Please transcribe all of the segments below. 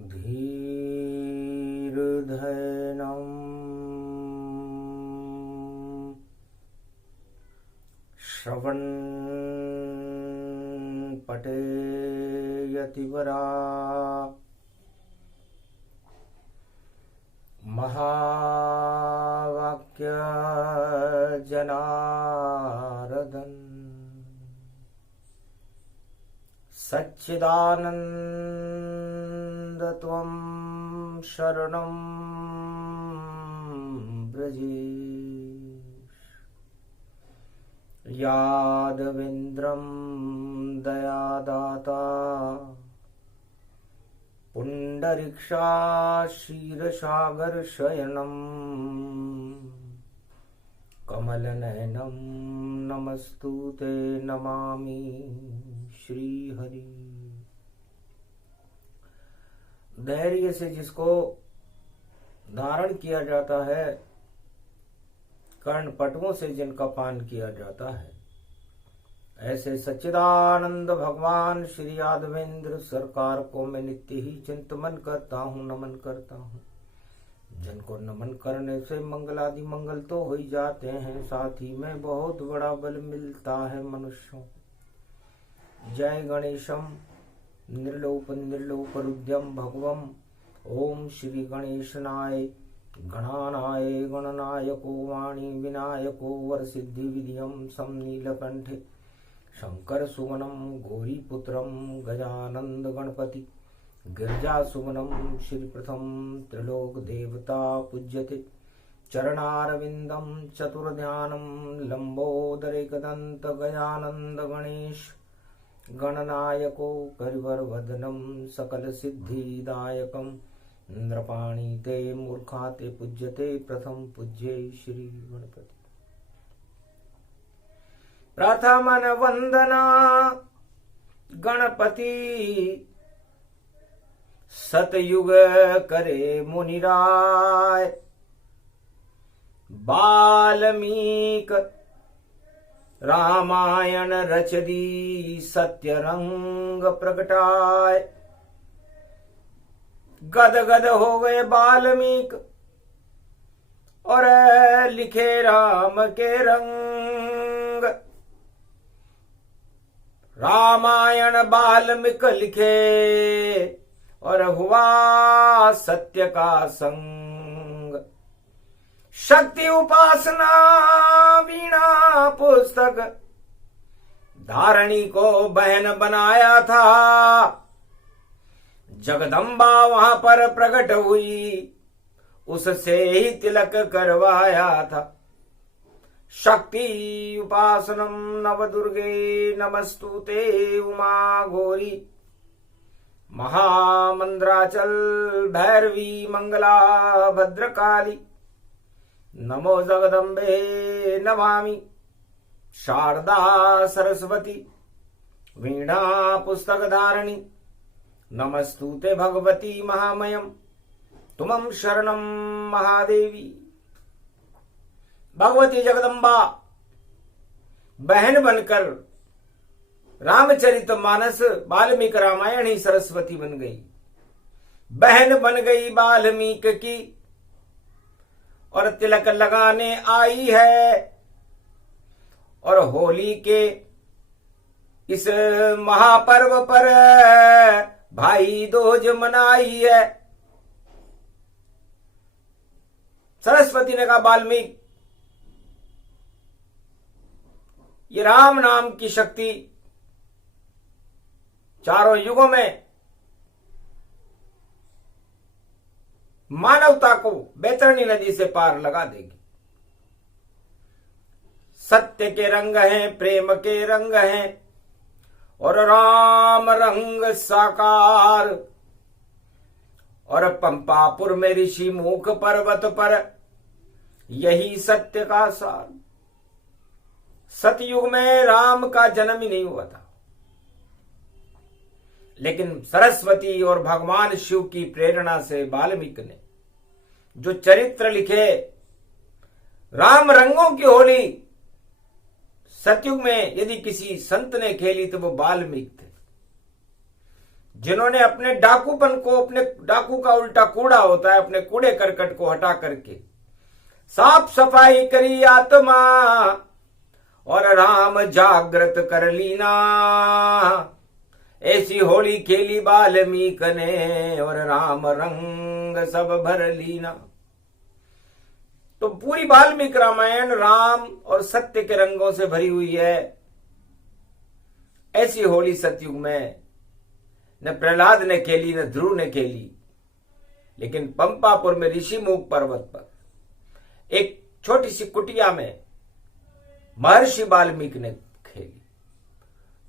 धीर्धैनम् श्रवणपठेयतिवरा महावाक्यजनार्दन सच्चिदानन्दत्वं शरणं व्रजेश यादवेन्द्रं दयादाता पुण्डरीक्षाक्षीरसागरशयनं कमलनयनं नमस्तुते नमामि श्रीहरि। धैर्य से जिसको धारण किया जाता है, कर्णपटुओं से जिनका पान किया जाता है, ऐसे सच्चिदानंद भगवान श्री यादवेंद्र सरकार को मैं नित्य ही चिंतन करता हूँ, नमन करता हूँ। जिनको नमन करने से मंगलादि मंगल तो हो ही जाते हैं, साथ ही में बहुत बड़ा बल मिलता है मनुष्यों को। जय गणेशम निर्लोप निर्लोप रुद्यम भगवम। ओम श्री गणेशनाय गणानाय गणनायको वाणी विनायको वरसिद्धि विधियम सम नीलकंठे शंकर सुवनम गौरीपुत्रम गजानंद गणपति गिरिजा सुवनम श्री प्रथम त्रिलोक देवता पूज्यते चरणारविंदम चतुर्ध्यानम लंबोदरेकदंत गजानंद गणेश गणनायको करिवरवदनं सकल सिद्धिदायकं नृपाणि ते मूर्खा ते पूज्यते प्रथम पूज्ये श्री गणपति। प्रथमन वंदना गणपति सतयुग करे मुनिराय बाल्मीक रामायण रच दी सत्य रंग प्रगटाय। गद गद हो गए बाल्मीक और लिखे राम के रंग। रामायण बाल्मीक लिखे और हुआ सत्य का संग। शक्ति उपासना वीणा पुस्तक धारणी को बहन बनाया था। जगदम्बा वहां पर प्रकट हुई, उससे ही तिलक करवाया था। शक्ति उपासनम नवदुर्गे नमस्तुते उमा गौरी महामंद्राचल भैरवी मंगला भद्रकाली। नमो जगदम्बे नमामि शारदा सरस्वती वीणा पुस्तक धारणी नमस्तुते भगवती महामयम तुमं शरणं महादेवी। भगवती जगदम्बा बहन बनकर रामचरितमानस वाल्मीकि रामायण ही सरस्वती बन गई। बहन बन गई वाल्मीक की और तिलक लगाने आई है। और होली के इस महापर्व पर भाई दूज मनाई है। सरस्वती ने कहा वाल्मीकि, ये राम नाम की शक्ति चारों युगों में मानवता को बैतरणी नदी से पार लगा देगी। सत्य के रंग हैं, प्रेम के रंग हैं और राम रंग साकार। और पंपापुर में ऋषि मुख पर्वत पर यही सत्य का सार। सतयुग में राम का जन्म ही नहीं हुआ था, लेकिन सरस्वती और भगवान शिव की प्रेरणा से वाल्मीकि ने जो चरित्र लिखे, राम रंगों की होली सतयुग में यदि किसी संत ने खेली तो वो वाल्मीकि थे। जिन्होंने अपने डाकूपन को, अपने डाकू का उल्टा कूड़ा होता है, अपने कूड़े करकट को हटा करके साफ सफाई करी आत्मा और राम जागृत कर लीना। ऐसी होली खेली वाल्मीक ने और राम रंग सब भर लीना। तो पूरी वाल्मीकि रामायण राम और सत्य के रंगों से भरी हुई है। ऐसी होली सतयुग में न प्रहलाद ने खेली न ध्रुव ने खेली, लेकिन पंपापुर में ऋषिमुख पर्वत पर एक छोटी सी कुटिया में महर्षि वाल्मीकि ने खेली।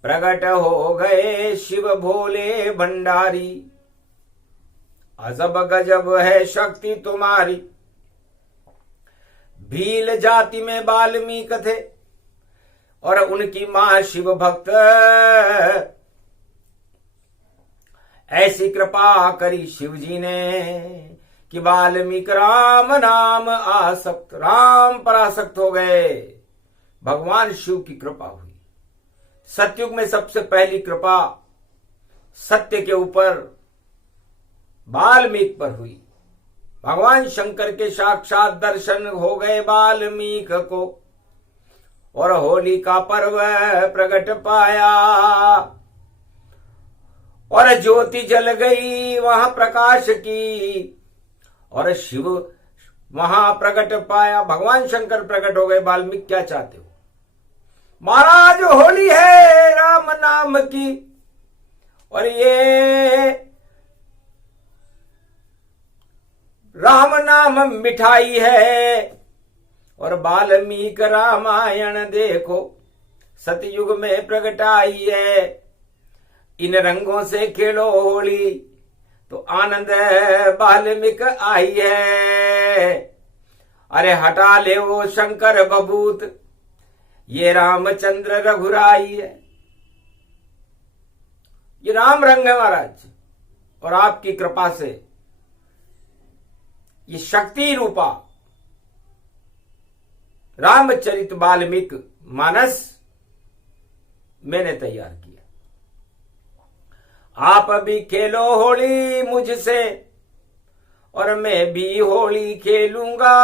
प्रकट हो गए शिव भोले भंडारी, अजब गजब है शक्ति तुम्हारी। भील जाति में वाल्मीकि थे और उनकी मां शिव भक्त, ऐसी कृपा करी शिव जी ने कि वाल्मीकि राम नाम आसक्त, राम पर आसक्त हो गए। भगवान शिव की कृपा हुई। सतयुग में सबसे पहली कृपा सत्य के ऊपर वाल्मीकि पर हुई। भगवान शंकर के साक्षात दर्शन हो गए वाल्मीकि को और होली का पर्व प्रगट पाया और ज्योति जल गई वहां प्रकाश की और शिव वहां प्रकट पाया। भगवान शंकर प्रकट हो गए। वाल्मीकि क्या चाहते हो? महाराज होली है राम नाम की और ये राम नाम मिठाई है और वाल्मीकि रामायण देखो सतयुग में प्रकट आई है। इन रंगों से खेलो होली तो आनंद वाल्मीकि आई है। अरे हटा ले वो शंकर बबूत, ये रामचंद्र रघुराई है। ये राम रंग है महाराज और आपकी कृपा से ये शक्ति रूपा रामचरित वाल्मीकि मानस मैंने तैयार किया। आप भी खेलो होली मुझसे और मैं भी होली खेलूंगा।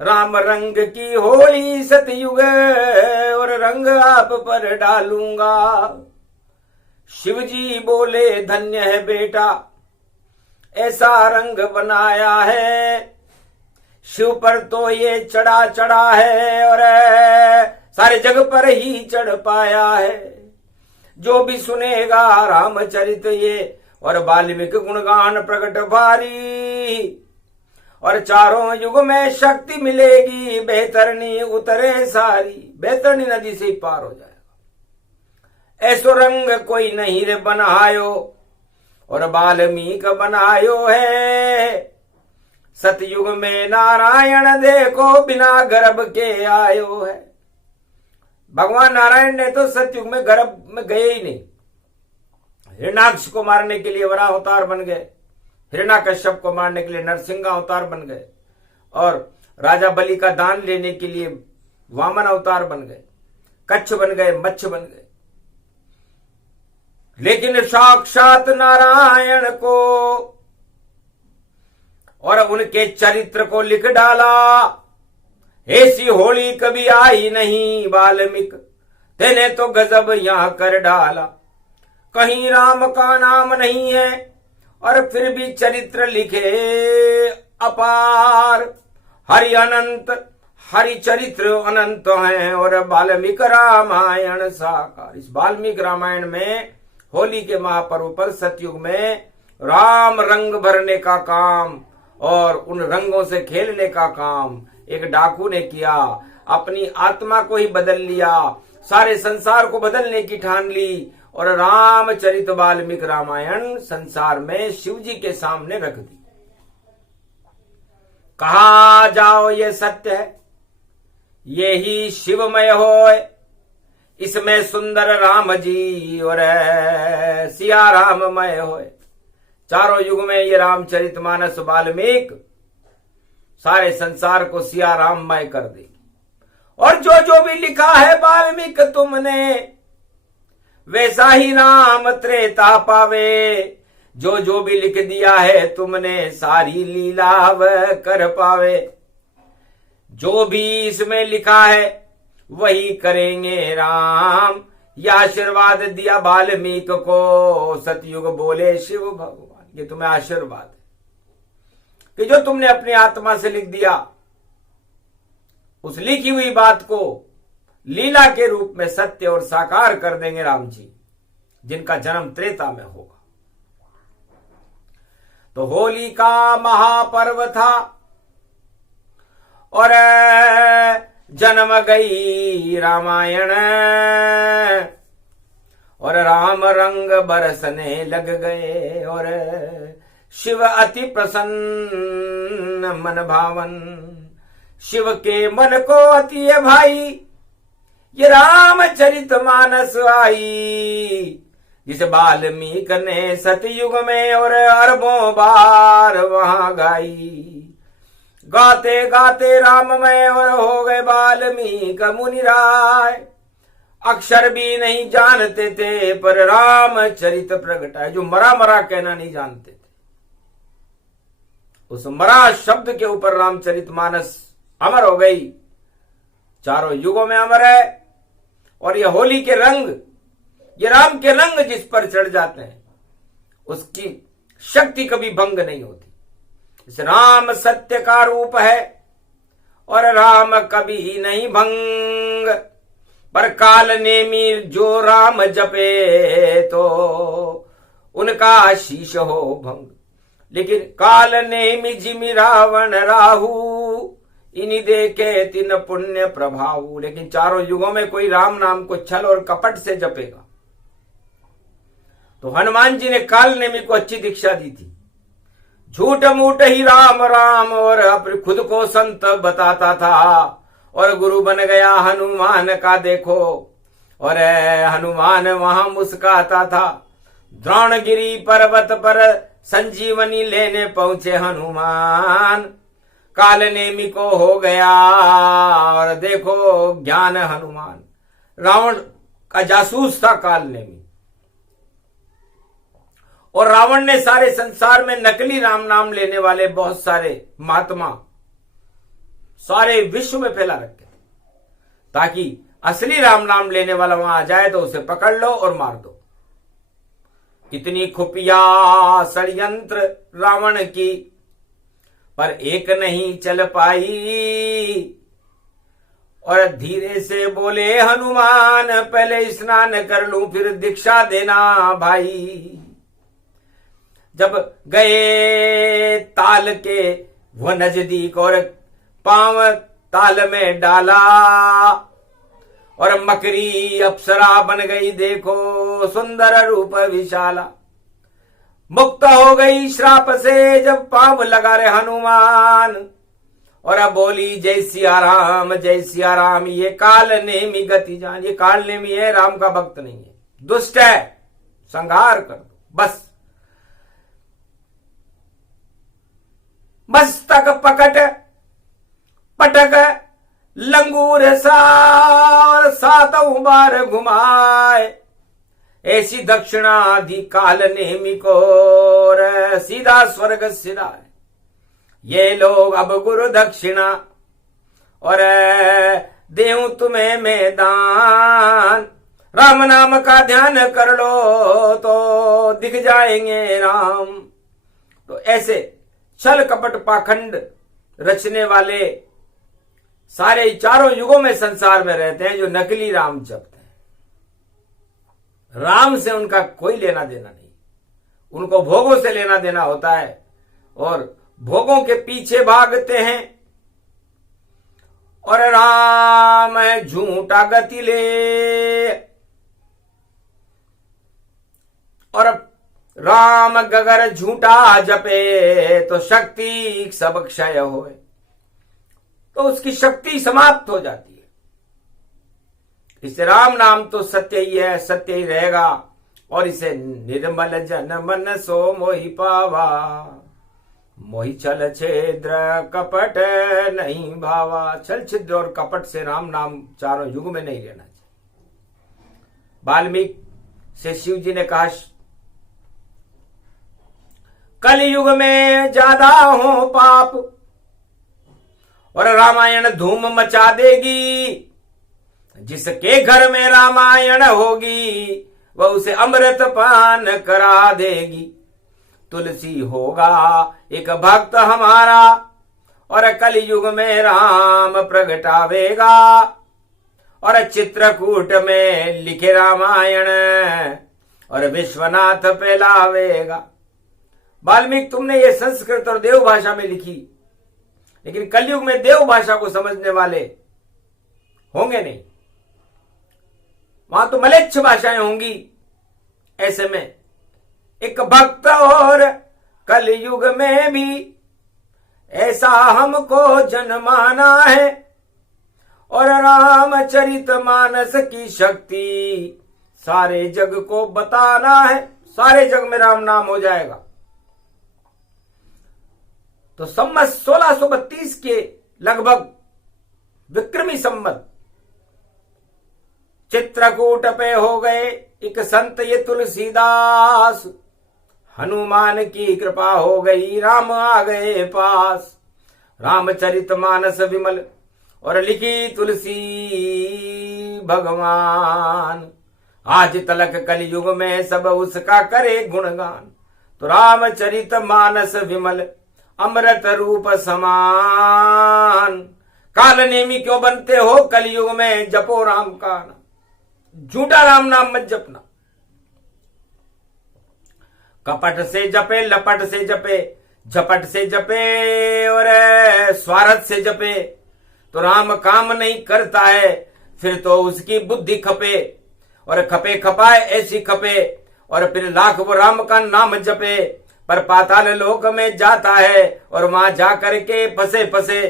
राम रंग की होली सतयुग और रंग आप पर डालूंगा। शिव जी बोले धन्य है बेटा ऐसा रंग बनाया है। शिव पर तो ये चढ़ा चढ़ा है और सारे जग पर ही चढ़ पाया है। जो भी सुनेगा रामचरित ये और वाल्मीकि गुणगान प्रकट भारी और चारों युग में शक्ति मिलेगी। बेहतरनी उतरे सारी, बेहतरनी नदी से पार हो जाएगा। ऐसो रंग कोई नहीं रे बनायो और वाल्मीकि बनायो है। सतयुग में नारायण देखो बिना गर्भ के आयो है। भगवान नारायण ने तो सतयुग में गर्भ में गए ही नहीं। हिरण्याक्ष को मारने के लिए वराह अवतार बन गए, हिरण्याकश्यप को मारने के लिए नरसिंह अवतार बन गए और राजा बलि का दान लेने के लिए वामन अवतार बन गए, कच्छ बन गए, मच्छ बन गए। लेकिन साक्षात नारायण को और उनके चरित्र को लिख डाला। ऐसी होली कभी आई नहीं वाल्मीकि तेने तो गजब यहां कर डाला। कहीं राम का नाम नहीं है और फिर भी चरित्र लिखे अपार। हरि अनंत, हरि चरित्र अनंत हैं और वाल्मीकि रामायण साकार। इस वाल्मीकि रामायण में होली के महापर्व पर सतयुग में राम रंग भरने का काम और उन रंगों से खेलने का काम एक डाकू ने किया। अपनी आत्मा को ही बदल लिया, सारे संसार को बदलने की ठान ली और रामचरित वाल्मीकि रामायण संसार में शिव जी के सामने रख दी। कहा जाओ ये सत्य है, ये ही शिवमय होए। इसमें सुंदर राम जी और सिया राममय होए। चारों युग में ये रामचरितमानस वाल्मीकि सारे संसार को सिया राममय कर देगी। और जो जो भी लिखा है वाल्मीकि तुमने वैसा ही राम त्रेता पावे। जो जो भी लिख दिया है तुमने सारी लीला वह कर पावे। जो भी इसमें लिखा है वही करेंगे राम। यह आशीर्वाद दिया वाल्मीकि को सतयुग बोले शिव भगवान। ये तुम्हें आशीर्वाद है कि जो तुमने अपनी आत्मा से लिख दिया उस लिखी हुई बात को लीला के रूप में सत्य और साकार कर देंगे राम जी, जिनका जन्म त्रेता में होगा। तो होली का महापर्व था और जन्म गई रामायण और राम रंग बरसने लग गए और शिव अति प्रसन्न मन भावन। शिव के मन को अति है भाई ये रामचरित मानस आई, जिसे वाल्मीकि ने सतयुग में और अरबों बार वहां गाई। गाते गाते राममय और हो गए वाल्मीकि मुनि राय। अक्षर भी नहीं जानते थे पर रामचरित प्रगटाए। जो मरा मरा कहना नहीं जानते थे, उस मरा शब्द के ऊपर रामचरित मानस अमर हो गई, चारों युगों में अमर है। और ये होली के रंग, ये राम के रंग जिस पर चढ़ जाते हैं उसकी शक्ति कभी भंग नहीं होती। इस राम सत्य का रूप है और राम कभी नहीं भंग। पर काल नेमी जो राम जपे तो उनका शीश हो भंग। लेकिन काल नेमी जिमि रावण राहु इन्हीं देखे तिन पुण्य प्रभाव। लेकिन चारों युगों में कोई राम नाम को छल और कपट से जपेगा तो हनुमान जी ने काल नेमी को अच्छी दीक्षा दी थी। झूठ मूठ ही राम राम और अपने खुद को संत बताता था और गुरु बन गया हनुमान का देखो। और हनुमान वहां मुस्काता था। द्रोणगिरी पर्वत पर संजीवनी लेने पहुंचे हनुमान। काल नेमी को हो गया और देखो ज्ञान हनुमान। रावण का जासूस था काल नेमी और रावण ने सारे संसार में नकली राम नाम लेने वाले बहुत सारे महात्मा सारे विश्व में फैला रखे ताकि असली राम नाम लेने वाला वहां आ जाए तो उसे पकड़ लो और मार दो। इतनी खुफिया षड्यंत्र रावण की पर एक नहीं चल पाई। और धीरे से बोले हनुमान पहले स्नान कर लूं फिर दीक्षा देना भाई। जब गए ताल के वो नजदीक और पांव ताल में डाला और मकरी अप्सरा बन गई देखो सुंदर रूप विशाला। मुक्त हो गई श्राप से जब पांव लगा रहे हनुमान। और अब बोली जय सिया राम जय सिया राम। ये काल नेमी गति जान। ये काल नेमी है, राम का भक्त नहीं है, दुष्ट है, संहार कर दो बस। मस्तक पकट पटक लंगूर सा और सातों बार घुमाए। ऐसी दक्षिणा दी काल नेमी को सीधा स्वर्ग सीधा है। ये लोग अब गुरु दक्षिणा और देऊं तुम्हें मैदान। राम नाम का ध्यान कर लो तो दिख जाएंगे राम। तो ऐसे छल कपट पाखंड रचने वाले सारे चारों युगों में संसार में रहते हैं जो नकली राम जपते हैं। राम से उनका कोई लेना देना नहीं, उनको भोगों से लेना देना होता है और भोगों के पीछे भागते हैं। और राम झूठा गति ले और राम गगर झूठा जपे तो शक्ति सब क्षय होए। तो उसकी शक्ति समाप्त हो जाती है। इसे राम नाम तो सत्य ही है, सत्य ही रहेगा। और इसे निर्मल जन मन सो मोहि पावा। मोहि छल छिद्र कपट नहीं भावा। छल छिद्र और कपट से राम नाम चारों युग में नहीं लेना चाहिए। वाल्मीकि से शिव जी ने कहा, कलयुग में ज्यादा हो पाप और रामायण धूम मचा देगी। जिसके घर में रामायण होगी वह उसे अमृत पान करा देगी। तुलसी होगा एक भक्त हमारा और कलयुग में राम प्रगटावेगा और चित्रकूट में लिखे रामायण और विश्वनाथ फैलावेगा। वाल्मीकि, तुमने ये संस्कृत और देव भाषा में लिखी, लेकिन कलयुग में देव भाषा को समझने वाले होंगे नहीं, वहां तो मलेच्छ भाषाएं होंगी। ऐसे में एक भक्त और कलयुग में भी ऐसा हमको जन्माना है और रामचरितमानस की शक्ति सारे जग को बताना है। सारे जग में राम नाम हो जाएगा। तो संवत 1632 के लगभग विक्रमी संवत चित्रकूट पे हो गए एक संत ये तुलसीदास। हनुमान की कृपा हो गई, राम आ गए पास। रामचरितमानस विमल और लिखी तुलसी भगवान। आज तलक कलयुग में सब उसका करे गुणगान। तो रामचरितमानस विमल अमृत रूप समान। काल नेमी क्यों बनते हो कलयुग में, जपो राम का नाम। झूठा राम नाम मत जपना। कपट से जपे, लपट से जपे, झपट से जपे और स्वार्थ से जपे तो राम काम नहीं करता है। फिर तो उसकी बुद्धि खपे और खपे खपाए ऐसी खपे और फिर लाख वो राम का नाम जपे, पर पाताल लोक में जाता है और वहां जाकर के फंसे फंसे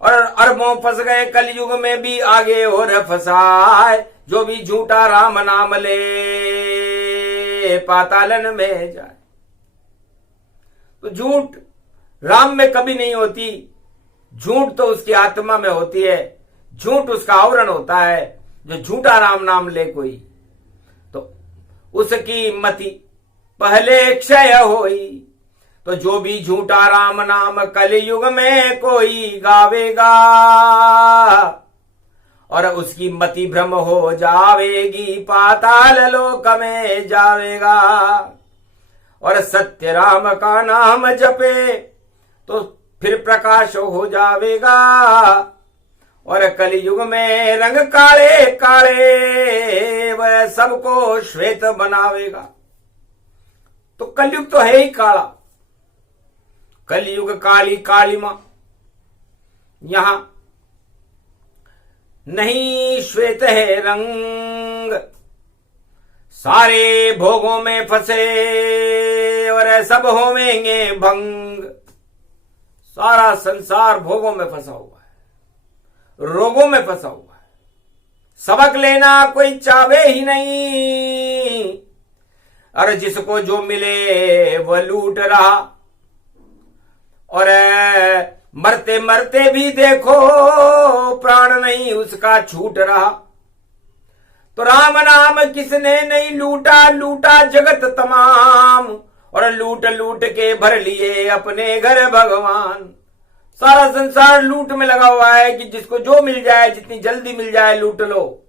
और अरबों फंस गए। कलयुग में भी आगे और फंसाए जो भी झूठा राम नाम ले पातालन में जाए। तो झूठ राम में कभी नहीं होती, झूठ तो उसकी आत्मा में होती है। झूठ उसका आवरण होता है। जो झूठा राम नाम ले कोई तो उसकी मति पहले क्षय होई। तो जो भी झूठा राम नाम कलयुग में कोई गावेगा और उसकी मति भ्रम हो जावेगी, पाताल लोक में जावेगा। और सत्य राम का नाम जपे तो फिर प्रकाश हो जावेगा और कलयुग में रंग काले काले वह सबको श्वेत बनावेगा। तो कलयुग तो है ही काला। कलयुग काली कालिमा, यहां नहीं श्वेत है रंग। सारे भोगों में फंसे और सब होवेंगे भंग। सारा संसार भोगों में फंसा हुआ है, रोगों में फंसा हुआ है। सबक लेना कोई चाहे ही नहीं और जिसको जो मिले वह लूट रहा। और मरते मरते भी देखो प्राण नहीं उसका छूट रहा। तो राम नाम किसने नहीं लूटा, लूटा जगत तमाम और लूट लूट के भर लिए अपने घर भगवान। सारा संसार लूट में लगा हुआ है कि जिसको जो मिल जाए, जितनी जल्दी मिल जाए लूट लो।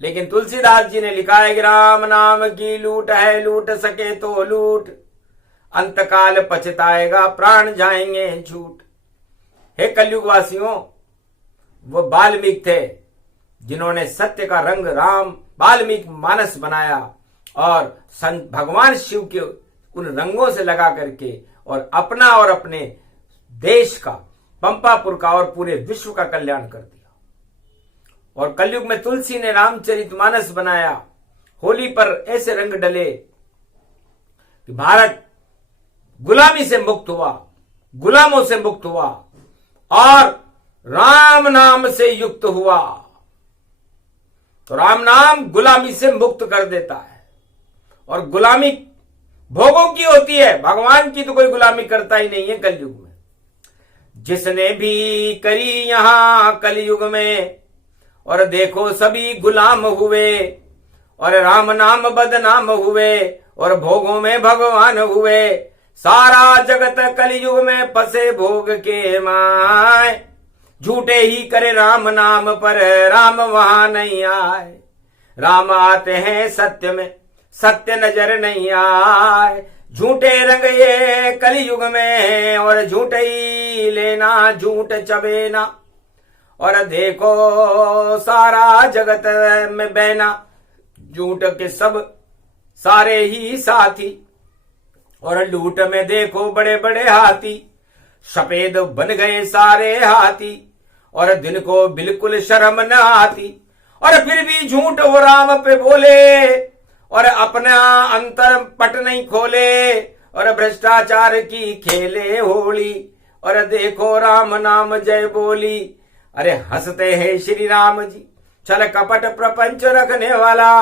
लेकिन तुलसीदास जी ने लिखा है कि राम नाम की लूट है, लूट सके तो लूट, अंतकाल पछताएगा प्राण जाएंगे झूठ। हे कलयुग वासियों, वो वाल्मीकि थे जिन्होंने सत्य का रंग राम वाल्मीकि मानस बनाया और भगवान शिव के उन रंगों से लगा करके और अपना और अपने देश का, पंपापुर का और पूरे विश्व का कल्याण कर दिया। और कलयुग में तुलसी ने रामचरितमानस बनाया। होली पर ऐसे रंग डले कि भारत गुलामी से मुक्त हुआ, गुलामों से मुक्त हुआ और राम नाम से युक्त हुआ। तो राम नाम गुलामी से मुक्त कर देता है और गुलामी भोगों की होती है, भगवान की तो कोई गुलामी करता ही नहीं है कलयुग में। जिसने भी करी यहां कलयुग में और देखो सभी गुलाम हुए और राम नाम बदनाम हुए और भोगों में भगवान हुए। सारा जगत कलयुग में फंसे भोग के माय। झूठे ही करे राम नाम पर राम वहां नहीं आए। राम आते हैं सत्य में, सत्य नजर नहीं आए। झूठे रंग ये कलयुग में और झूठे ही लेना, झूठ चबेना। और देखो सारा जगत में बहना, झूठ के सब सारे ही साथी। और लूट में देखो बड़े बड़े हाथी, सफेद बन गए सारे हाथी। और दिन को बिल्कुल शर्म न आती, और फिर भी झूठ वो राम पे बोले और अपना अंतर पट नहीं खोले। और भ्रष्टाचार की खेले होली, और देखो राम नाम जय बोली। अरे हंसते हैं श्री राम जी, छल कपट प्रपंच रखने वाला।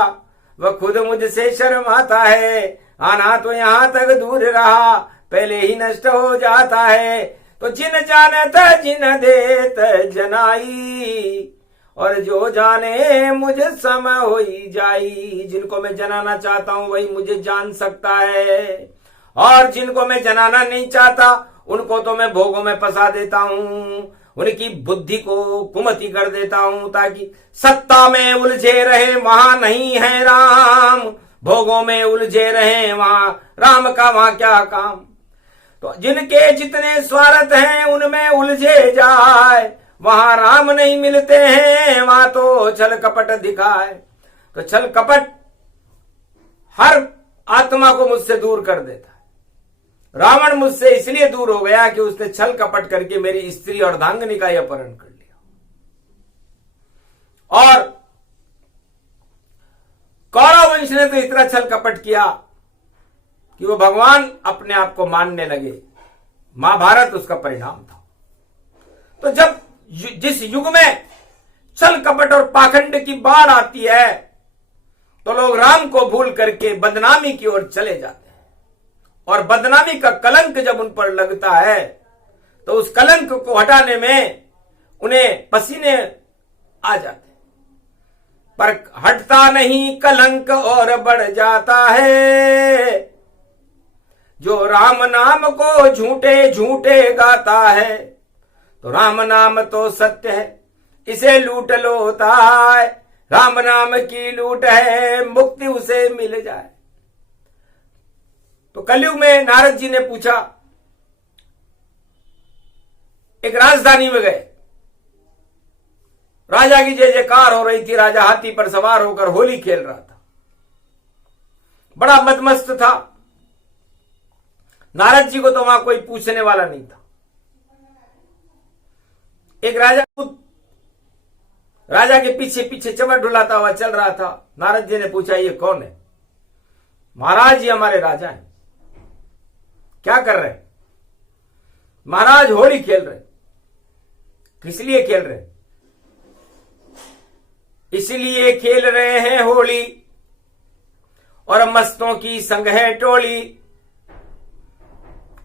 वह खुद मुझसे शर्माता है, आना तो यहां तक दूर रहा, पहले ही नष्ट हो जाता है। तो जिन जानत जिन देत जनाई, और जो जाने मुझे समय हो ही जाई। जिनको मैं जनाना चाहता हूं वही मुझे जान सकता है, और जिनको मैं जनाना नहीं चाहता उनको तो मैं भोगों में फंसा देता हूं। उनकी बुद्धि को कुमति कर देता हूं, ताकि सत्ता में उलझे रहे वहां नहीं है राम। भोगों में उलझे रहे वहां राम का वहां क्या काम। तो जिनके जितने स्वार्थ हैं उनमें उलझे जाए, वहां राम नहीं मिलते हैं, वहां तो छल कपट दिखाए। तो छल कपट हर आत्मा को मुझसे दूर कर देता है। रावण मुझसे इसलिए दूर हो गया कि उसने छल कपट करके मेरी स्त्री और अर्धांगिनी का अपहरण कर लिया। और कौरव वंश ने तो इतना छल कपट किया कि वो भगवान अपने आप को मानने लगे। महाभारत उसका परिणाम था। तो जब जिस युग में छल कपट और पाखंड की बाढ़ आती है, तो लोग राम को भूल करके बदनामी की ओर चले जाते हैं। और बदनामी का कलंक जब उन पर लगता है, तो उस कलंक को हटाने में उन्हें पसीने आ जाते हैं, पर हटता नहीं कलंक और बढ़ जाता है। जो राम नाम को झूठे झूठे गाता है, तो राम नाम तो सत्य है, इसे लूट लोता है। राम नाम की लूट है, मुक्ति उसे मिल जाए। तो कलयुग में नारद जी ने पूछा, एक राजधानी में गए, राजा की जय जयकार हो रही थी। राजा हाथी पर सवार होकर होली खेल रहा था, बड़ा मदमस्त था। नारद जी को तो वहां कोई पूछने वाला नहीं था। एक राजा के पीछे पीछे चमर ढुलाता हुआ चल रहा था। नारद जी ने पूछा, ये कौन है? महाराज, ये हमारे राजा हैं। क्या कर रहे हैं? महाराज होली खेल रहे। किस लिए खेल रहे? इसलिए खेल रहे हैं होली, और मस्तों की संग है टोली।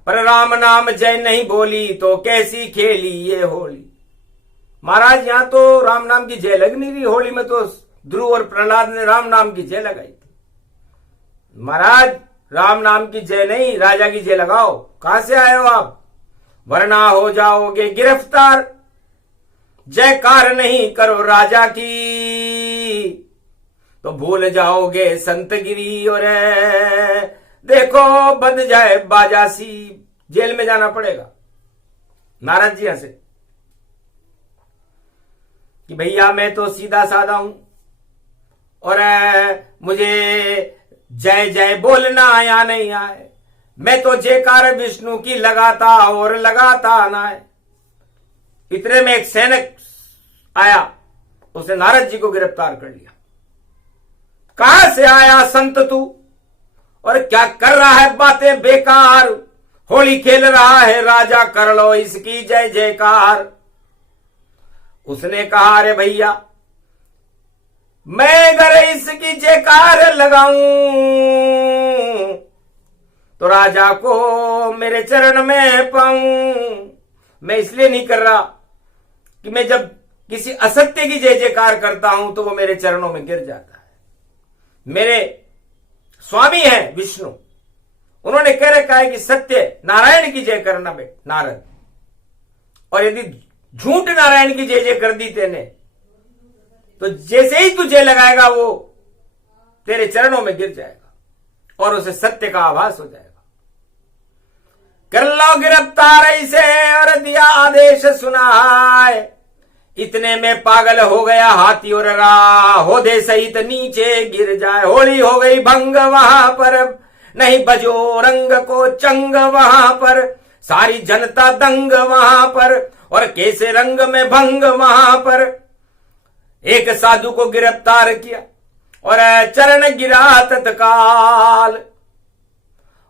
पर राम नाम जय नहीं बोली, तो कैसी खेली ये होली। महाराज, यहां तो राम नाम की जय लग नहीं रही। होली में तो ध्रुव और प्रहलाद ने राम नाम की जय लगाई थी। महाराज, राम नाम की जय नहीं, राजा की जय लगाओ। कहां से आए हो आप? वरना हो जाओगे गिरफ्तार। जयकार नहीं करो राजा की, तो भूल जाओगे संतगिरी। और देखो बंद जाए बाजासी, जेल में जाना पड़ेगा। नारद जी हंसे कि भैया, मैं तो सीधा साधा हूं, और मुझे जय जय बोलना आया नहीं आए। मैं तो जयकार विष्णु की लगाता और लगाता आना है। इतने में एक सैनिक आया, उसने नारद जी को गिरफ्तार कर लिया। कहां से आया संत तू, और क्या कर रहा है बातें बेकार? होली खेल रहा है राजा, कर लो इसकी जय जयकार। उसने कहा, अरे भैया, मैं अगर इसकी जयकार लगाऊं तो राजा को मेरे चरण में पाऊं। मैं इसलिए नहीं कर रहा कि मैं जब किसी असत्य की जय जयकार करता हूं तो वो मेरे चरणों में गिर जाता है। मेरे स्वामी हैं विष्णु, उन्होंने कह रखा है कि सत्य नारायण की जय करना बे नारद, और यदि झूठ नारायण की जय जय कर दी तेने तो जैसे ही तू जय लगाएगा वो तेरे चरणों में गिर जाएगा और उसे सत्य का आभास हो जाएगा। कर लो गिरफ्तार ऐसे और दिया आदेश सुनाए, इतने में पागल हो गया हाथी और राहोदे सहित नीचे गिर जाए। होली हो गई भंग वहां पर, नहीं बजो रंग को चंग वहां पर, सारी जनता दंग वहां पर, और कैसे रंग में भंग वहां पर। एक साधु को गिरफ्तार किया और चरण गिरा तत्काल,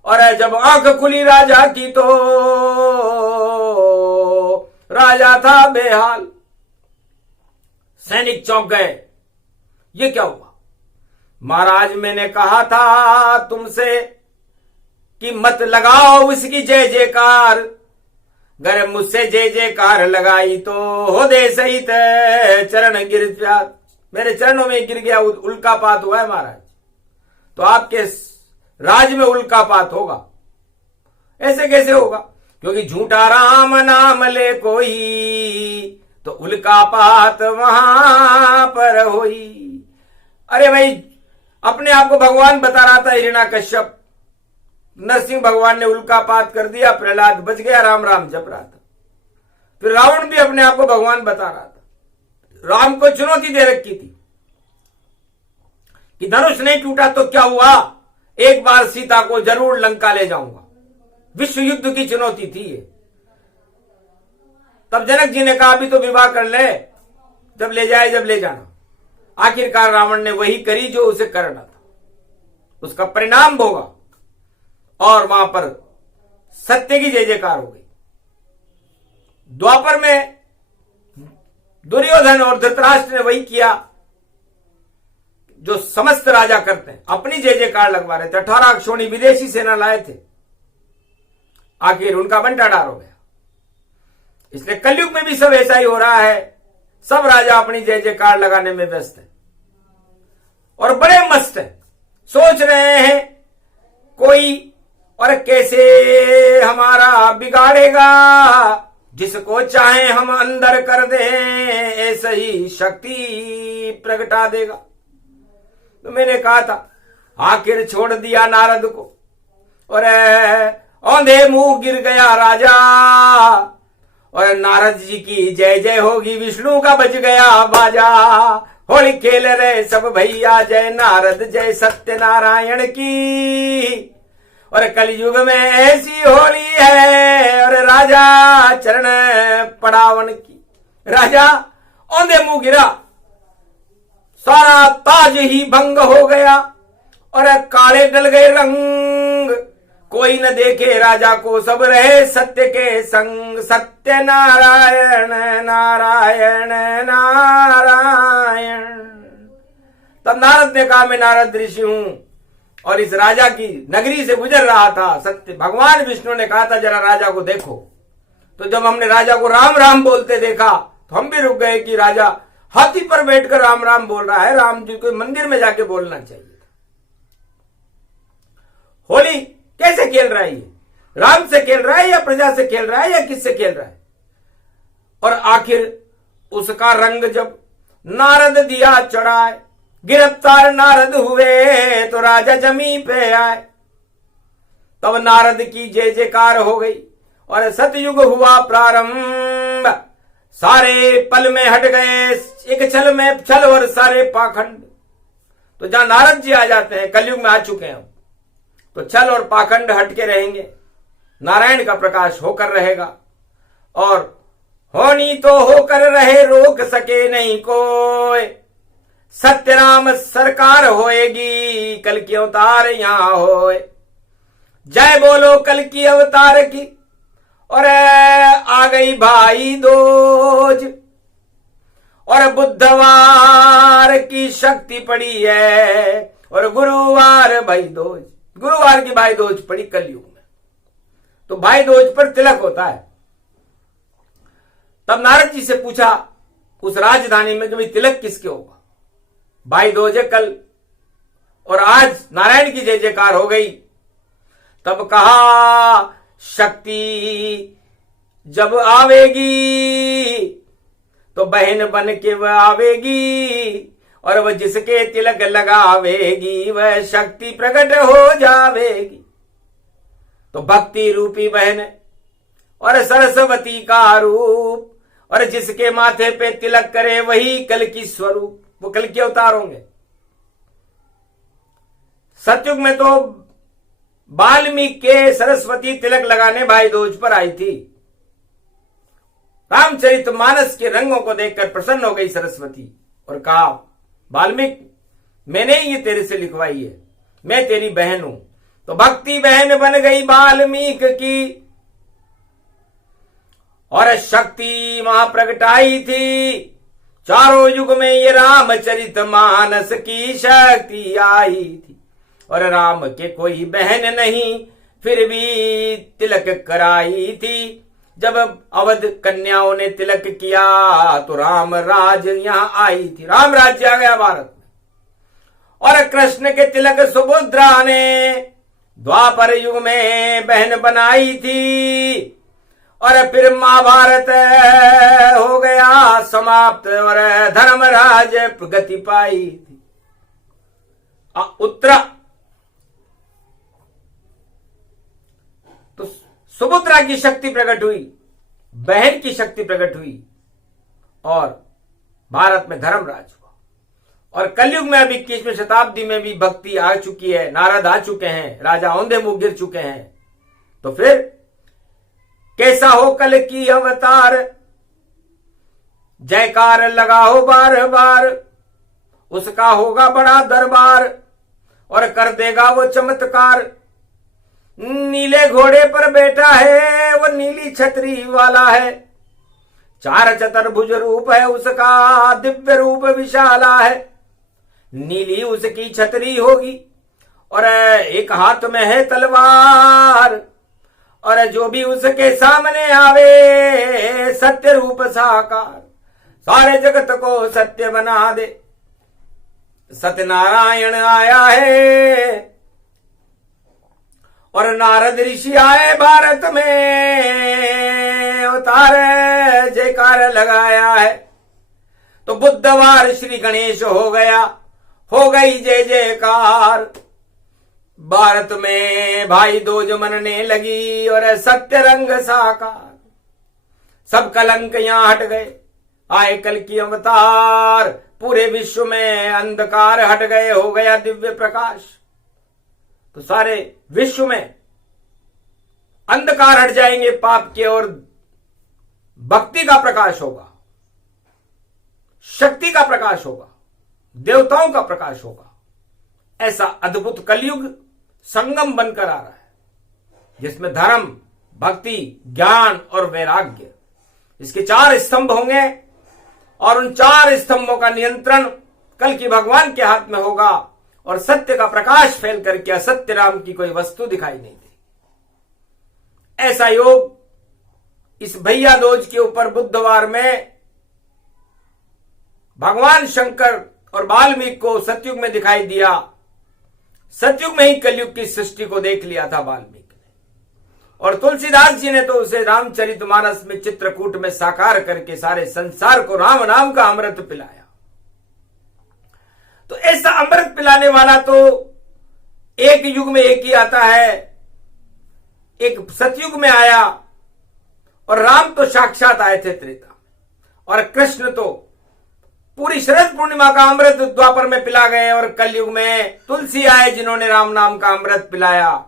और जब आंख खुली राजा की तो राजा था बेहाल। सैनिक चौंक गए, ये क्या हुआ? महाराज मैंने कहा था तुमसे कि मत लगाओ उसकी जय जयकार, अगर मुझसे जय जयकार लगाई तो हो दे सहित चरण गिर जा। मेरे चरणों में गिर गया, उल्कापात हुआ है महाराज, तो आपके राज में उल्कापात होगा। ऐसे कैसे होगा? क्योंकि झूठा राम नाम ले कोई तो उल्कापात वहां पर होई। अरे भाई, अपने आप को भगवान बता रहा था हिरण्याकश्यप, नरसिंह भगवान ने उल्कापात कर दिया, प्रहलाद बच गया, राम राम जप रहा था। फिर रावण भी अपने आप को भगवान बता रहा था, राम को चुनौती दे रखी थी कि धनुष नहीं टूटा तो क्या हुआ, एक बार सीता को जरूर लंका ले जाऊंगा। विश्व युद्ध की चुनौती थी ये। तब जनक जी ने कहा अभी तो विवाह कर ले, जब ले जाए जब ले जाना। आखिरकार रावण ने वही करी जो उसे करना था, उसका परिणाम भोगा और वहां पर सत्य की जय जयकार हो गई। द्वापर में दुर्योधन और धृतराष्ट्र ने वही किया जो समस्त राजा करते हैं, अपनी जय जयकार लगवा रहे थे। 18 अक्षोणी विदेशी सेना लाए थे, आखिर उनका बंटाढार हो गया। इसलिए कलयुग में भी सब ऐसा ही हो रहा है, सब राजा अपनी जय जयकार लगाने में व्यस्त है और बड़े मस्त है, सोच रहे हैं कोई और कैसे हमारा बिगाड़ेगा, जिसको चाहे हम अंदर कर दें ऐसे ही शक्ति प्रगटा देगा। तो मैंने कहा था आखिर छोड़ दिया नारद को और औंधे मुंह गिर गया राजा, और नारद जी की जय जय होगी, विष्णु का बज गया बाजा। होली खेल रहे सब भैया, जय नारद जय सत्यनारायण की, और कलयुग में ऐसी होली है और राजा चरण पड़ावन की। राजा औंधे मुंह गिरा, सारा ताज ही भंग हो गया और काले डल गए रंग, कोई न देखे राजा को, सब रहे सत्य के संग। सत्य नारायण नारायण नारायण। तब नारद ने कहा मैं नारद ऋषि हूं और इस राजा की नगरी से गुजर रहा था। सत्य भगवान विष्णु ने कहा था जरा राजा को देखो, तो जब हमने राजा को राम राम बोलते देखा तो हम भी रुक गए कि राजा हाथी पर बैठकर राम राम बोल रहा है, राम जी को मंदिर में जाके बोलना चाहिए। होली कैसे खेल रहा है ये? राम से खेल रहा है या प्रजा से खेल रहा है या किससे खेल रहा है? और आखिर उसका रंग जब नारद दिया चढ़ाए, गिरफ्तार नारद हुए तो राजा जमी पे आए। तब नारद की जय जयकार हो गई और सतयुग हुआ प्रारंभ। सारे पल में हट गए एक छल में छल और सारे पाखंड। तो जहां नारद जी आ जाते हैं, कलयुग में आ चुके हैं, तो छल और पाखंड हटके रहेंगे, नारायण का प्रकाश होकर रहेगा। और होनी तो होकर रहे, रोक सके नहीं कोई। सत्य राम सरकार होएगी, कल की अवतार यहां होए। जय बोलो कल की अवतार की, और आ गई भाई दोज, और बुधवार की शक्ति पड़ी है, और गुरुवार भाई दोज, गुरुवार की भाई दोज पड़ी कलयुग में। तो भाई दोज पर तिलक होता है। तब नारद जी से पूछा उस राजधानी में कि भाई तिलक किसके होगा? भाई दोज है कल, और आज नारायण की जय जयकार हो गई। तब कहा शक्ति जब आवेगी तो बहन बन के वह आवेगी, और वह जिसके तिलक लगावेगी वह शक्ति प्रकट हो जावेगी। तो भक्ति रूपी बहन और सरस्वती का रूप, और जिसके माथे पे तिलक करे वही कल की स्वरूप, वो कल के अवतार होंगे। सतयुग में तो वाल्मीकि के सरस्वती तिलक लगाने भाई दूज पर आई थी। रामचरितमानस के रंगों को देखकर प्रसन्न हो गई सरस्वती और कहा वाल्मीकि मैंने ये तेरे से लिखवाई है, मैं तेरी बहन हूं। तो भक्ति बहन बन गई वाल्मीकि की, और शक्ति वहां प्रगटाई थी। चारों युग में ये रामचरितमानस की शक्ति आई थी। और राम के कोई बहन नहीं फिर भी तिलक कराई थी। जब अवध कन्याओं ने तिलक किया तो राम राज यहां आई थी, राम राज्य आ गया भारत में। और कृष्ण के तिलक सुभद्रा ने द्वापर युग में बहन बनाई थी। और फिर महाभारत हो गया समाप्त और धर्मराज प्रगति पाई थी। उत्तरा तो सुभद्रा की शक्ति प्रकट हुई, बहन की शक्ति प्रकट हुई और भारत में धर्मराज हुआ। और कलयुग में अब 21वीं शताब्दी में भी भक्ति आ चुकी है, नारद आ चुके हैं, राजा औंधे मुंह गिर चुके हैं। तो फिर कैसा हो कल की अवतार, जयकार लगाओ बार बार, उसका होगा बड़ा दरबार और कर देगा वो चमत्कार। नीले घोड़े पर बैठा है वो नीली छतरी वाला है, चार चतुर्भुज रूप है उसका, दिव्य रूप विशाला है। नीली उसकी छतरी होगी और एक हाथ में है तलवार, और जो भी उसके सामने आवे सत्य रूप साकार, सारे जगत को सत्य बना दे। सत्यनारायण आया है और नारद ऋषि आए भारत में, अवतार जयकार लगाया है। तो बुधवार श्री गणेश हो गया, हो गई जय जयकार। भारत में भाई दूज मनने लगी और सत्य रंग साकार, सब कलंक यहां हट गए, आए कल की अवतार। पूरे विश्व में अंधकार हट गए, हो गया दिव्य प्रकाश। तो सारे विश्व में अंधकार हट जाएंगे पाप के, और भक्ति का प्रकाश होगा, शक्ति का प्रकाश होगा, देवताओं का प्रकाश होगा। ऐसा अद्भुत कलयुग संगम बनकर आ रहा है, जिसमें धर्म, भक्ति, ज्ञान और वैराग्य, इसके 4 स्तंभ होंगे। और उन 4 स्तंभों का नियंत्रण कल की भगवान के हाथ में होगा, और सत्य का प्रकाश फैल करके असत्य राम की कोई वस्तु दिखाई नहीं देगी। ऐसा योग इस भैया दूज के ऊपर बुधवार में भगवान शंकर और वाल्मीकि को सतयुग में दिखाई दिया। सतयुग में ही कलयुग की सृष्टि को देख लिया था वाल्मीकि ने, और तुलसीदास जी ने तो उसे रामचरितमानस में चित्रकूट में साकार करके सारे संसार को राम नाम का अमृत पिलाया। तो ऐसा अमृत पिलाने वाला तो एक युग में एक ही आता है, एक सतयुग में आया, और राम तो साक्षात आए थे त्रेता में, और कृष्ण तो पूरी शरद पूर्णिमा का अमृत द्वापर में पिला गए, और कलयुग में तुलसी आए जिन्होंने राम नाम का अमृत पिलाया।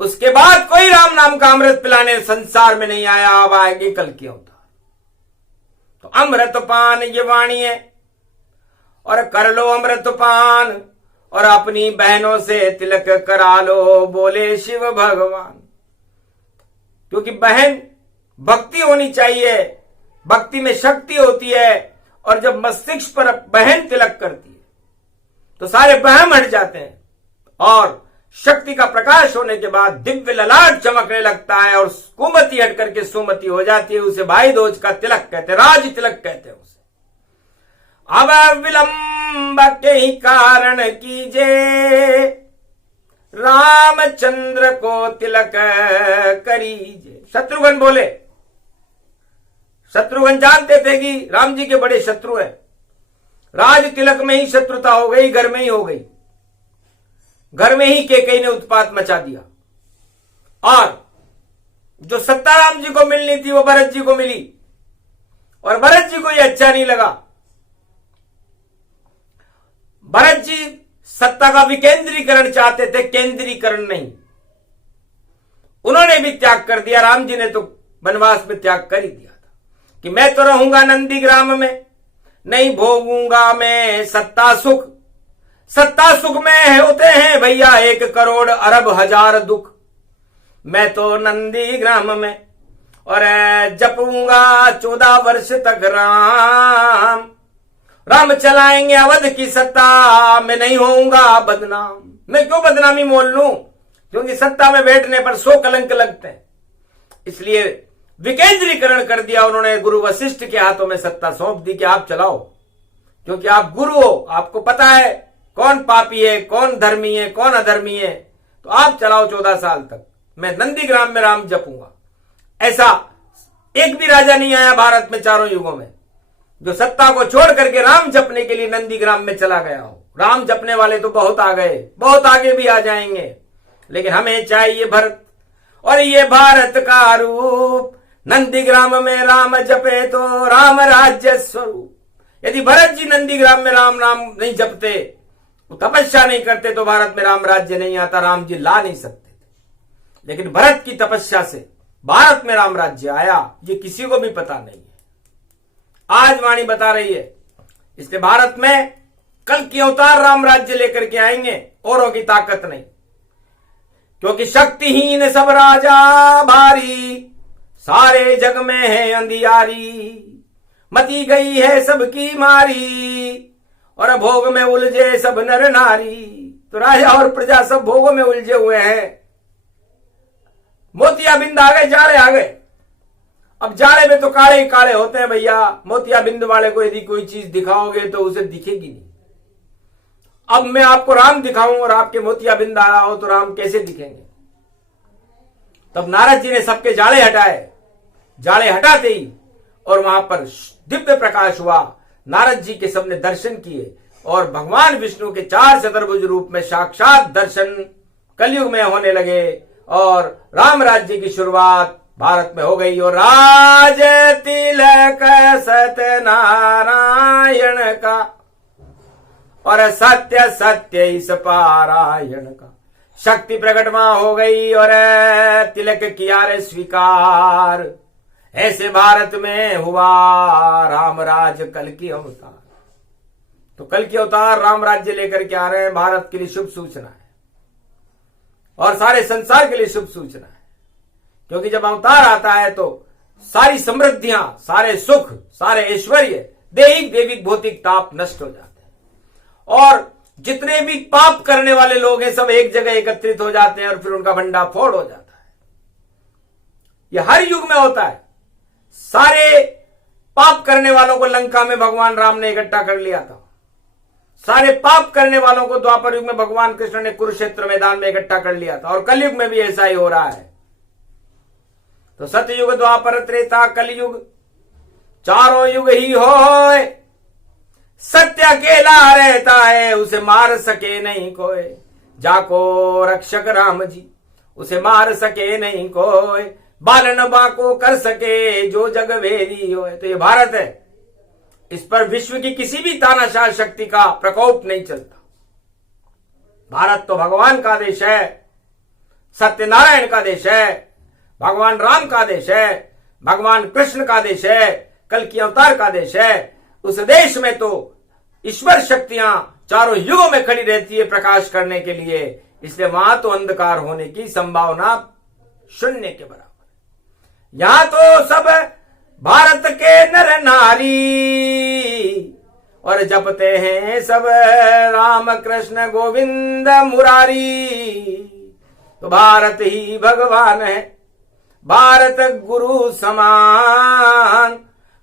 उसके बाद कोई राम नाम का अमृत पिलाने संसार में नहीं आया, अब आएगी कल की अवतार। तो अमृत पान ये वाणी है, और कर लो अमृत पान और अपनी बहनों से तिलक करा लो, बोले शिव भगवान। क्योंकि बहन भक्ति होनी चाहिए, भक्ति में शक्ति होती है, और जब मस्तिष्क पर बहन तिलक करती है तो सारे वहम हट जाते हैं, और शक्ति का प्रकाश होने के बाद दिव्य ललाट चमकने लगता है, और कुमति हट करके सुमति हो जाती है। उसे भाई दूज का तिलक कहते हैं, राज तिलक कहते हैं उसे। अब विलंब के ही कारण कीजे, रामचंद्र को तिलक करीजे। शत्रुघ्न बोले, शत्रुघ्न जानते थे कि राम जी के बड़े शत्रु हैं। राज तिलक में ही शत्रुता हो गई, घर में ही हो गई। घर में ही कैकेयी ने उत्पात मचा दिया और जो सत्ता राम जी को मिलनी थी वो भरत जी को मिली और भरत जी को ये अच्छा नहीं लगा। भरत जी सत्ता का विकेंद्रीकरण चाहते थे, केंद्रीकरण नहीं। उन्होंने भी त्याग कर दिया। राम जी ने तो वनवास में त्याग कर ही दिया था कि मैं तो रहूंगा नंदीग्राम में, नहीं भोगूंगा मैं सत्ता सुख। सत्ता सुख में होते हैं भैया 1 करोड़ अरब हजार दुख। मैं तो नंदीग्राम में और जपूंगा 14 वर्ष तक राम। राम चलाएंगे अवध की सत्ता, मैं नहीं होऊंगा बदनाम। मैं क्यों बदनामी मोल लूं, क्योंकि सत्ता में बैठने पर 100 कलंक लगते हैं। इसलिए विकेंद्रीकरण कर दिया उन्होंने। गुरु वशिष्ठ के हाथों में सत्ता सौंप दी कि आप चलाओ, क्योंकि आप गुरु हो, आपको पता है कौन पापी है, कौन धर्मी है, कौन अधर्मी है, तो आप चलाओ 14 साल तक। मैं नंदीग्राम में राम जपूंगा। ऐसा एक भी राजा नहीं आया भारत में चारों युगों में जो सत्ता को छोड़ करके राम जपने के लिए नंदीग्राम में चला गया हो। राम जपने वाले तो बहुत आ गए, बहुत आगे भी आ जाएंगे, लेकिन हमें चाहिए भरत और ये भारत का रूप। नंदीग्राम में राम जपे तो राम राज्य स्वरूप। यदि भरत जी नंदीग्राम में राम नाम नहीं जपते, वो तपस्या नहीं करते, तो भारत में राम राज्य नहीं आता, राम जी ला नहीं सकते थे। लेकिन भरत की तपस्या से भारत में राम राज्य आया, ये किसी को भी पता नहीं है। आज वाणी बता रही है। इसलिए भारत में कल की अवतार राम राज्य लेकर के आएंगे, औरों की ताकत नहीं, क्योंकि शक्तिहीन सब राजा भारी, सारे जग में है अंधियारी। मती गई है सबकी मारी और भोग में उलझे सब नर नारी। तो राजा और प्रजा सब भोगों में उलझे हुए हैं। मोतियाबिंद आ गए, जाड़े आ गए। अब जाड़े में तो काले ही काले होते हैं भैया। मोतियाबिंद वाले को यदि कोई चीज दिखाओगे तो उसे दिखेगी नहीं। अब मैं आपको राम दिखाऊं और आपके मोतियाबिंद आ रहा हो तो राम कैसे दिखेंगे। तब नारद जी ने सबके जाड़े हटाए। जाड़े हटाते ही और वहां पर दिव्य प्रकाश हुआ। नारद जी के सबने दर्शन किए और भगवान विष्णु के 4 चतुर्भुज रूप में साक्षात दर्शन कलयुग में होने लगे और राम राज्य की शुरुआत भारत में हो गई। और राज तिलक सत्यनारायण का और सत्य सत्य इस पारायण का शक्ति प्रकट वहां हो गई और तिलक किया रे स्वीकार। ऐसे भारत में हुआ राम राज कल की अवतार। तो कल की अवतार राम राज्य लेकर के आ रहे हैं। भारत के लिए शुभ सूचना है और सारे संसार के लिए शुभ सूचना है, क्योंकि जब अवतार आता है तो सारी समृद्धियां, सारे सुख, सारे ऐश्वर्य, दैहिक देविक भौतिक ताप नष्ट हो जाते हैं और जितने भी पाप करने वाले लोग हैं सब एक जगह एकत्रित हो जाते हैं और फिर उनका भंडाफोड़ हो जाता है। यह हर युग में होता है। सारे पाप करने वालों को लंका में भगवान राम ने इकट्ठा कर लिया था। सारे पाप करने वालों को द्वापर युग में भगवान कृष्ण ने कुरुक्षेत्र मैदान में इकट्ठा कर लिया था और कलयुग में भी ऐसा ही हो रहा है। तो सतयुग, द्वापर, त्रेता, कलयुग, चारों युग ही होए। सत्य अकेला रहता है, उसे मार सके नहीं कोई। जाको रक्षक राम जी, उसे मार सके नहीं कोई। बालन बाको कर सके जो जग वेदी होए। तो ये भारत है, इस पर विश्व की किसी भी तानाशाह शक्ति का प्रकोप नहीं चलता। भारत तो भगवान का देश है, सत्यनारायण का देश है, भगवान राम का देश है, भगवान कृष्ण का देश है, कल की अवतार का देश है। उस देश में तो ईश्वर शक्तियां चारों युगों में खड़ी रहती है प्रकाश करने के लिए। इसलिए वहां तो अंधकार होने की संभावना शून्य के बराबर। यहां तो सब भारत के नर नारी और जपते हैं सब राम कृष्ण गोविंद मुरारी। तो भारत ही भगवान है, भारत गुरु समान।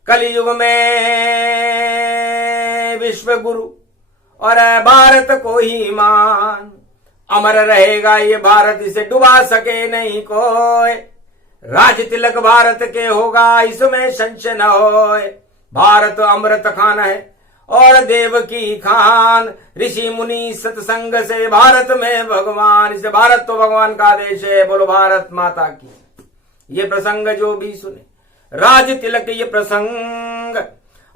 कलयुग में विश्व गुरु और भारत को ही मान। अमर रहेगा ये भारत, इसे डुबा सके नहीं कोई। राज तिलक भारत के होगा, इसमें संशय न होए। भारत अमृत खान है और देव की खान, ऋषि मुनि सत्संग से भारत में भगवान। इसे भारत तो भगवान का देश है, बोलो भारत माता की। ये प्रसंग जो भी सुने, राज तिलक ये प्रसंग,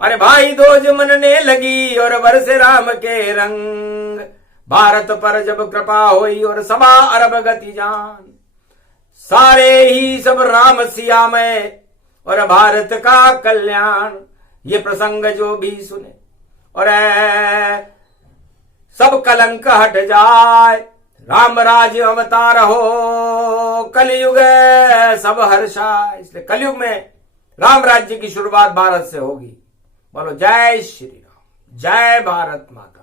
अरे भाई दोज मनने लगी और बरसे राम के रंग। भारत पर जब कृपा हुई और सभा अरब गति जान, सारे ही सब राम सिया में और भारत का कल्याण। ये प्रसंग जो भी सुने और सब कलंक हट जाए। राम राज्य अवतार हो, कलयुग सब हर्षाए। इसलिए कलयुग में राम राज्य की शुरुआत भारत से होगी। बोलो जय श्री राम, जय भारत माता।